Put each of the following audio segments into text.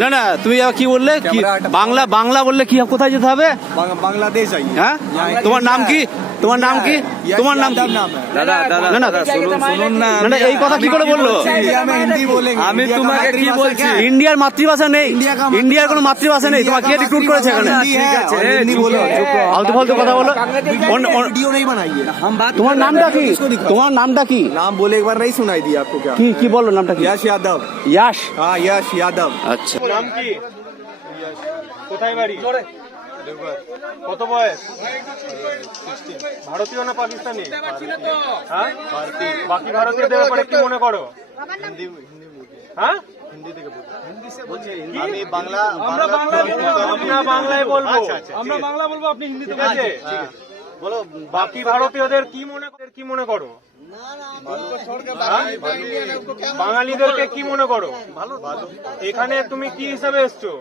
না না, তুমি কি বললে? কি বাংলা বাংলা বললে কি কোথায় যেতে হবে? বাংলাদেশ। হ্যাঁ, তোমার নাম কি? তোমার নাম কি? তোমার নাম কি? দাদা না না, শুনুন না, না এই কথা কি করে বললো? আমি তোমাকে কি বলছি, ইন্ডিয়ার মাতৃভাষা নেই, ইন্ডিয়ার কোনো মাতৃভাষা নেই। তোমাকে কে রিক্রুট করেছে এখানে? ফালতু ফালতু কথা বলো। वीडियो नहीं बनाइए। हम बात, তোমার নামটা কি? তোমার নামটা কি? नाम बोले एक बार नहीं सुनाई दिया आपको क्या? কি কি বললো নামটা কি? यश यादव। ইয়াশ। हाँ यश यादव। আচ্ছা, নাম কি? কোথায় বাড়ি? কত বয়স? ভারতীয় না পাকিস্তানি? হ্যাঁ, বাকি ভারতীয়দের ব্যাপারে কি মনে করো? হ্যাঁ, আমি বাংলা, আমরা বাংলায় বলবো, আমরা বাংলা বলবো, আপনি হিন্দিতে বলছে। বলো, বাকি ভারতীয়দের কি মনে করো? বাঙালিদেরকে কি মনে করো? এখানে তুমি কি হিসাবে এসছো?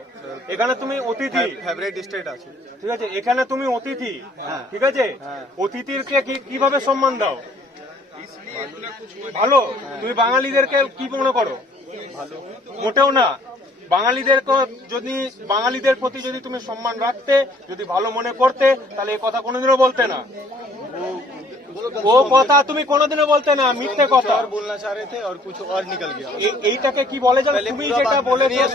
এখানে তুমি অতিথি, ফেভারিট স্টেট আছে। ঠিক আছে? এখানে তুমি অতিথি, ঠিক আছে? অতিথিরকে কিভাবে সম্মান দাও? ভালো। তুমি বাঙালিদেরকে কি মনে করো? মোটেও না। বাঙালিদের প্রতি যদি তুমি সম্মান রাখতে, যদি ভালো মনে করতে, তাহলে এই কথা কোনোদিনও বলতে না। ও কথা তুমি কোনোদিনও বলতে না, মিথ্যে কথা बोलना चाह रहे थे और कुछ और निकल गया। এইটাকে কি বলে জানো? তুমি যেটা বলেছো,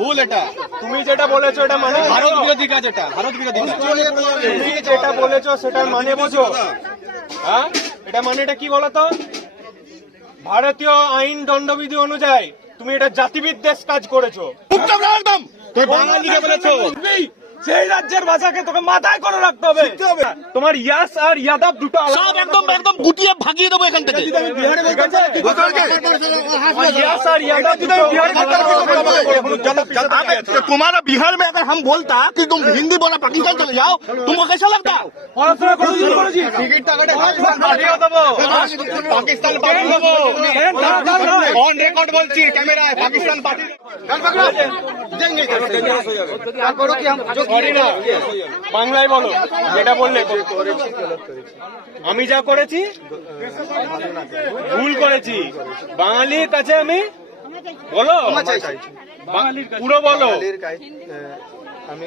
ভুল এটা, তুমি যেটা বলেছো এটা মানে ভারত বিরোধী কাজ, এটা ভারত বিরোধী কাজ। তুমি যেটা বলেছো সেটার মানে বুঝো। হ্যাঁ, এটা মানেটা কি বলতো? ভারতীয় আইন দণ্ডবিধি অনুযায়ী তুমি এটা জাতিবিদ্বেষ কাজ করেছো। একদম বাঙালিকে বলেছো, সেই রাজ্যের ভাষাকে তোকে মাথায় করে রাখতে হবে। তোমার ইয়াস আর ইয়াদব দুটো সব একদম একদম গুটিয়ে ভাগিয়ে দেবো এখান থেকে। ইয়াস আর ইয়াদব तुम्हारा बिहार में अगर हम बोलता कि तुम हिंदी बोला पाकिस्तान चले जाओ, तुमको कैसा लगता? পাকিস্তান পার্টি দেবো, অন রেকর্ড বলছি, ক্যামেরায় পাকিস্তান পার্টি বাংলায় বলো যেটা বললে। আমি যা করেছি ভুল করেছি, বাঙালির কাছে আমি বলো, পুরো বলো। আমি